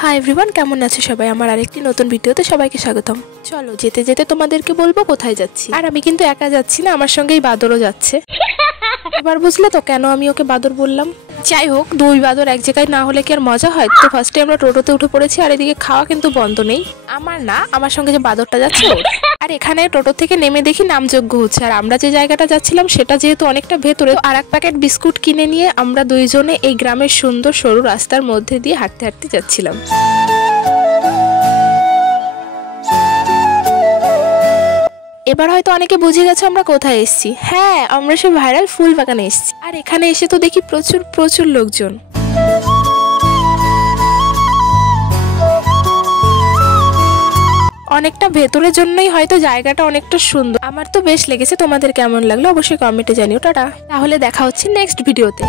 Hi everyone, কেমন আছো সবাই? আমার আরেকটি নতুন ভিডিওতে সবাইকে স্বাগতম। চলো যেতে যেতে তোমাদেরকে বলবো কোথায় যাচ্ছি। আর আমি কিন্তু একা যাচ্ছি না, আমার সঙ্গেই বাদরও যাচ্ছে। এবার বুঝলে তো কেন আমি ওকে বাদর বললাম। যাই হোক, দুই বাদর এক জায়গায় না হলে কি আর মজা হয়? তো ফার্স্টে আমরা টোটোতে উঠে পড়েছি, আর এদিকে খাওয়া কিন্তু বন্ধ নেই। আমার না, আমার সঙ্গে যে বাদরটা যাচ্ছে ওর। আর এখানে টোটো থেকে নেমে দেখি নামযজ্ঞ হচ্ছে, আর আমরা যে জায়গাটা যাচ্ছিলাম সেটা যেহেতু অনেকটা ভেতরে, আর এক প্যাকেট বিস্কুট কিনে নিয়ে আমরা দুইজনে এই গ্রামের সুন্দর সরু রাস্তার মধ্যে দিয়ে হাঁটতে হাঁটতে যাচ্ছিলাম। এবার হয়তো অনেকে বুঝে গেছে আমরা কোথায় এসেছি। হ্যাঁ, আমরা সব ভাইরাল ফুল বাগানে এসেছি। আর এখানে এসে তো দেখি প্রচুর প্রচুর লোকজন। অনেকটা ভেতরের জন্যই হয়তো জায়গাটা অনেকটা সুন্দর। আমার তো বেশ লেগেছে। তোমাদের কেমন লাগলো অবশ্যই কমেন্টে জানিও। টাটা। তাহলে দেখা হচ্ছে নেক্সট ভিডিওতে।